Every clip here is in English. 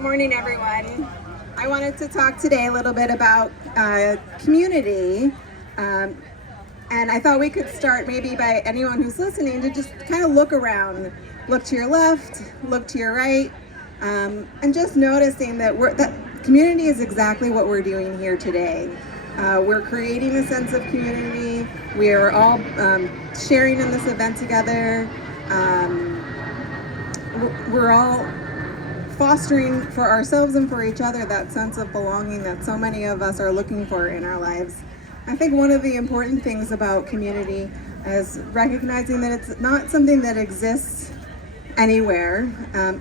Good morning, everyone. I wanted to talk today a little bit about community. And I thought we could start maybe by anyone who's listening to just kind of look around. Look to your left, look to your right, and just noticing that that community is exactly what we're doing here today. We're creating a sense of community. We are all sharing in this event together. We're all fostering for ourselves and for each other that sense of belonging that so many of us are looking for in our lives. I think one of the important things about community is recognizing that it's not something that exists anywhere.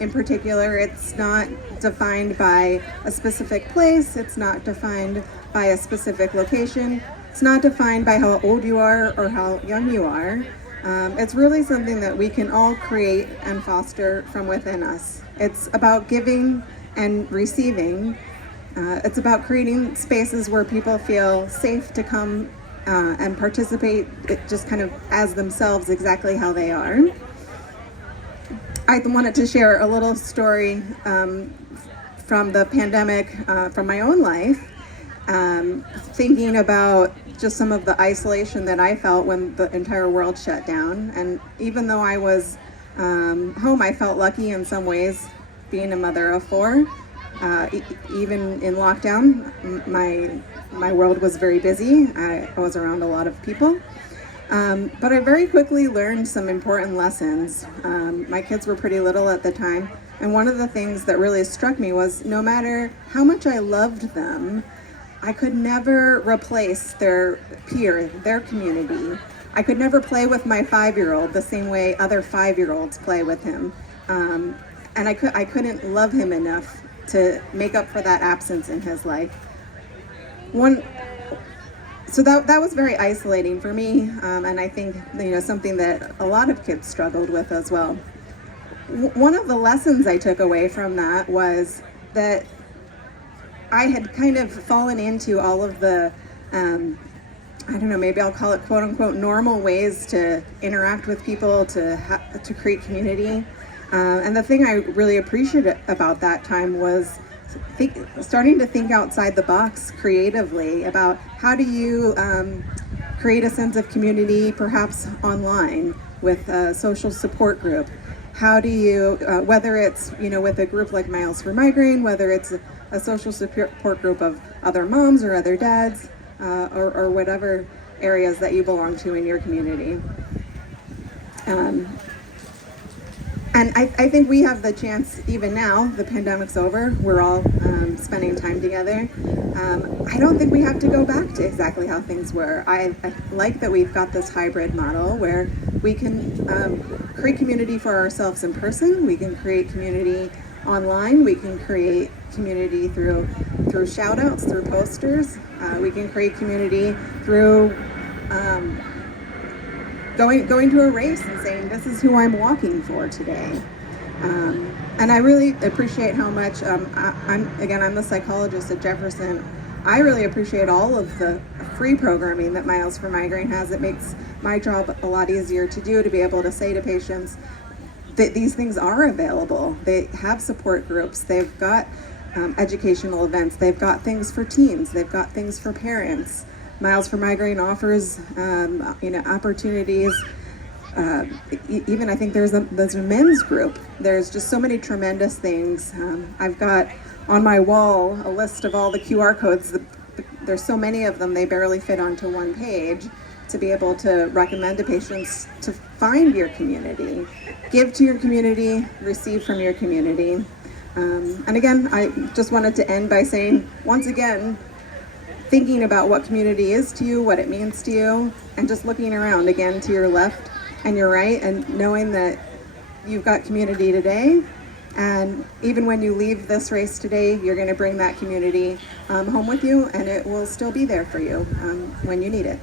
In particular, it's not defined by a specific place, it's not defined by a specific location, it's not defined by how old you are or how young you are. It's really something that we can all create and foster from within us. It's about giving and receiving. It's about creating spaces where people feel safe to come and participate just kind of as themselves, exactly how they are. I wanted to share a little story from the pandemic, from my own life, thinking about just some of the isolation that I felt when the entire world shut down. And even though I was home, I felt lucky in some ways, being a mother of four. Even in lockdown, my world was very busy. I was around a lot of people. But I very quickly learned some important lessons. My kids were pretty little at the time, and one of the things that really struck me was no matter how much I loved them, I could never replace their peer, their community. I could never play with my 5-year-old the same way other 5-year-olds play with him. And I couldn't love him enough to make up for that absence in his life. So that was very isolating for me, and I think something that a lot of kids struggled with as well. One of the lessons I took away from that was that I had kind of fallen into all of the, I don't know, maybe I'll call it quote unquote normal ways to interact with people, to create community. And the thing I really appreciated about that time was starting to think outside the box creatively about how do you create a sense of community, perhaps online with a social support group. How do you, whether it's with a group like Miles for Migraine, whether it's a social support group of other moms or other dads, or whatever areas that you belong to in your community. And I think we have the chance, even now, the pandemic's over, we're all spending time together. I don't think we have to go back to exactly how things were. I like that we've got this hybrid model where we can create community for ourselves in person, we can create community online, we can create community through shout outs, through posters, we can create community through going to a race and saying, this is who I'm walking for today. And I really appreciate how much, I'm the psychologist at Jefferson. I really appreciate all of the free programming that Miles for Migraine has. It makes my job a lot easier to do, to be able to say to patients that these things are available. They have support groups, they've got educational events, they've got things for teens, they've got things for parents. Miles for Migraine offers opportunities. Even I think there's a men's group. There's just so many tremendous things. I've got on my wall a list of all the QR codes. There's so many of them, they barely fit onto one page, to be able to recommend to patients to find your community, give to your community, receive from your community. And again, I just wanted to end by saying, once again, thinking about what community is to you, what it means to you, and just looking around again to your left and your right, and knowing that you've got community today, and even when you leave this race today, you're going to bring that community home with you, and it will still be there for you when you need it.